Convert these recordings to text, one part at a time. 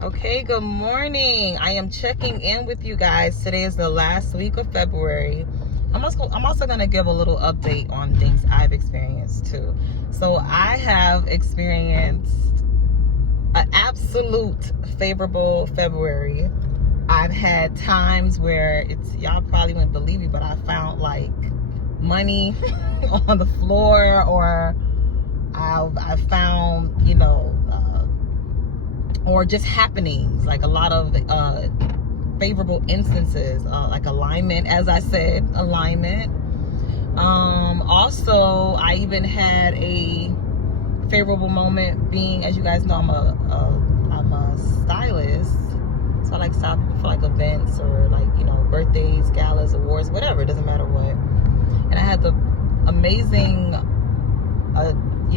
Okay, good morning. I am checking in with you guys. Today is the last week of February. I'm also going to give a little update on things I've experienced too. So I have experienced an absolute favorable February. I've had times where y'all probably wouldn't believe me, but I found like money on the floor, or I found, or just happenings, like a lot of favorable instances, like alignment, as I said, alignment. Also, I even had a favorable moment being, as you guys know, I'm a stylist, so I like style people for like events or like, birthdays, galas, awards, whatever, it doesn't matter what. And I had the amazing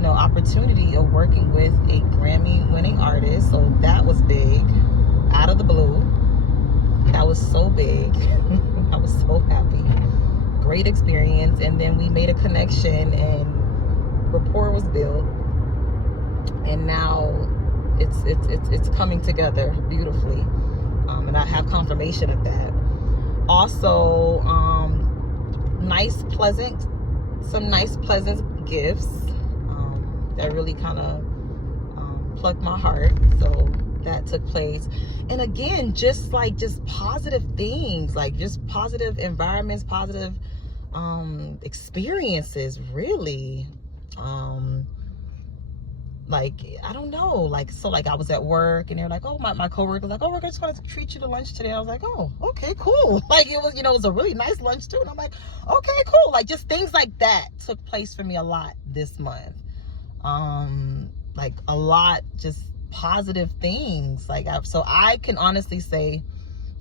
opportunity of working with a Grammy winning artist. So that was big, out of the blue. That was so big. I was so happy. Great experience. And then we made a connection and rapport was built. And now it's coming together beautifully. And I have confirmation of that. Also, some nice pleasant gifts that really kind of plucked my heart. So that took place. And again, just positive things, like just positive environments, positive experiences, really. I don't know, I was at work and they're like, oh, my coworker was like, oh, we're just going to treat you to lunch today. I was like, oh, okay, cool. It was, it was a really nice lunch too. And I'm like, okay, cool. Just things like that took place for me a lot this month. A lot, just positive things. So I can honestly say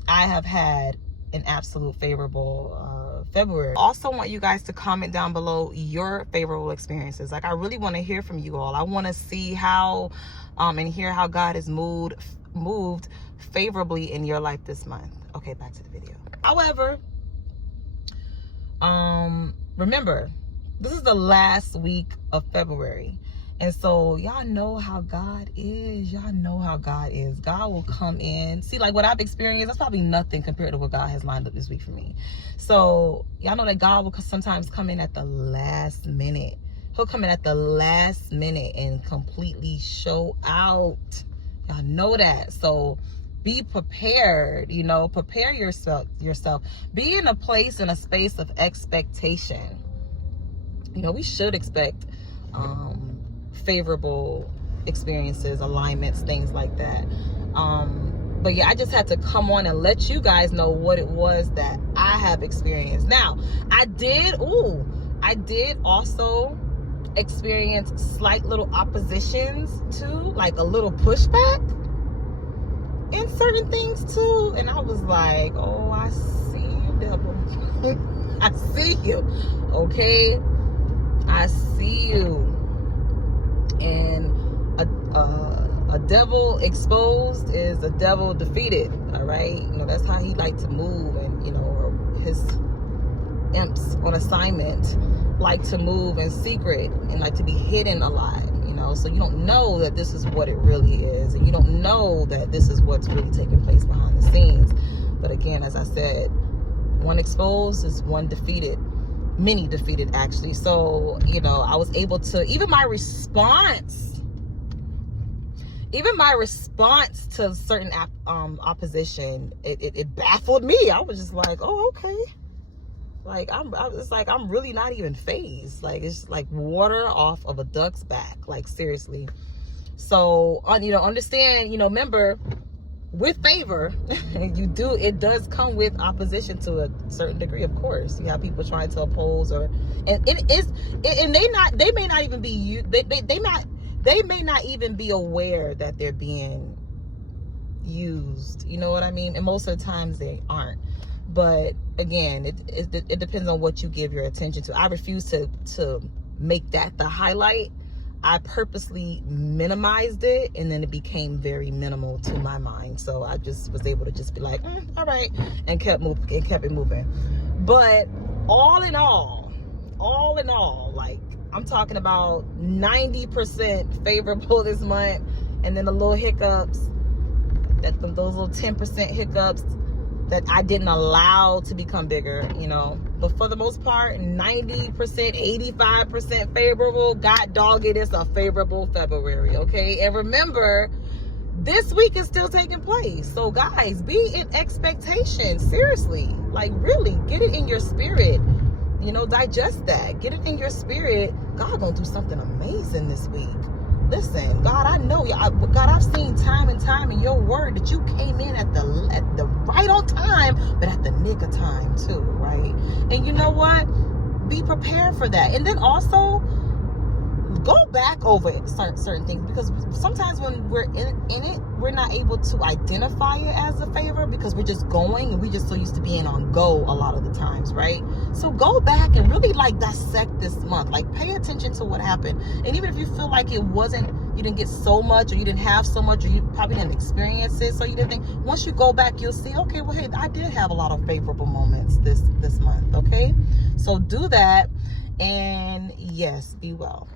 I have had an absolute favorable February. Also want you guys to comment down below your favorable experiences. I really want to hear from you all. I want to see how and hear how God has moved favorably in your life this month. Okay, back to the video. However, remember, this is the last week of February. And so y'all know how God is. Y'all know how God is. God will come in. See, what I've experienced, that's probably nothing compared to what God has lined up this week for me. So y'all know that God will sometimes come in at the last minute. He'll come in at the last minute and completely show out. Y'all know that. So be prepared, prepare yourself. Be in a place, in a space of expectation. We should expect favorable experiences, alignments, things like that. But yeah, I just had to come on and let you guys know what it was that I have experienced. Now, I did also experience slight little oppositions to, a little pushback in certain things too. And I was like, oh, I see you, devil. I see you. Okay? I see you. And a devil exposed is a devil defeated. All right, that's how he liked to move, and or his imps on assignment like to move in secret and like to be hidden a lot. So you don't know that this is what it really is, and you don't know that this is what's really taking place behind the scenes. But again, as I said, one exposed is one defeated. Many defeated, actually. So I was able to, even my response to certain opposition, it baffled me. I was just like, oh, okay. I'm really not even phased. It's like water off of a duck's back, seriously. So understand, remember, with favor, it does come with opposition to a certain degree. Of course, you have people trying to oppose, they may not even be they may not even be aware that they're being used. You know what I mean? And most of the times they aren't. But again, it depends on what you give your attention to. I refuse to make that the highlight. I purposely minimized it, and then it became very minimal to my mind. So I just was able to just be like, all right, and kept it moving. But all in all, I'm talking about 90% favorable this month, and then the little hiccups. those little 10% hiccups that I didn't allow to become bigger, you know. But for the most part, 90%, 85% favorable. God dog it, it's a favorable February, okay? And remember, this week is still taking place. So guys, be in expectation. Seriously, like really get it in your spirit. You know, digest that. Get it in your spirit. God gonna do something amazing this week. Listen, God, I know, God, I've seen time and time in your word that you came in at the right on time, but at the nick of time too, right? And you know what? Be prepared for that. And then also go back over certain things, because sometimes when we're in it, we're not able to identify it as a favor because we're just going and we just so used to being on go a lot of the times, right? So go back and really like dissect this month, like pay attention to what happened. And even if you feel like it wasn't, you didn't get so much, or you didn't have so much, or you probably didn't experience it, so you didn't think, once you go back, you'll see, okay, well, hey, I did have a lot of favorable moments this month, okay? So do that, and yes, be well.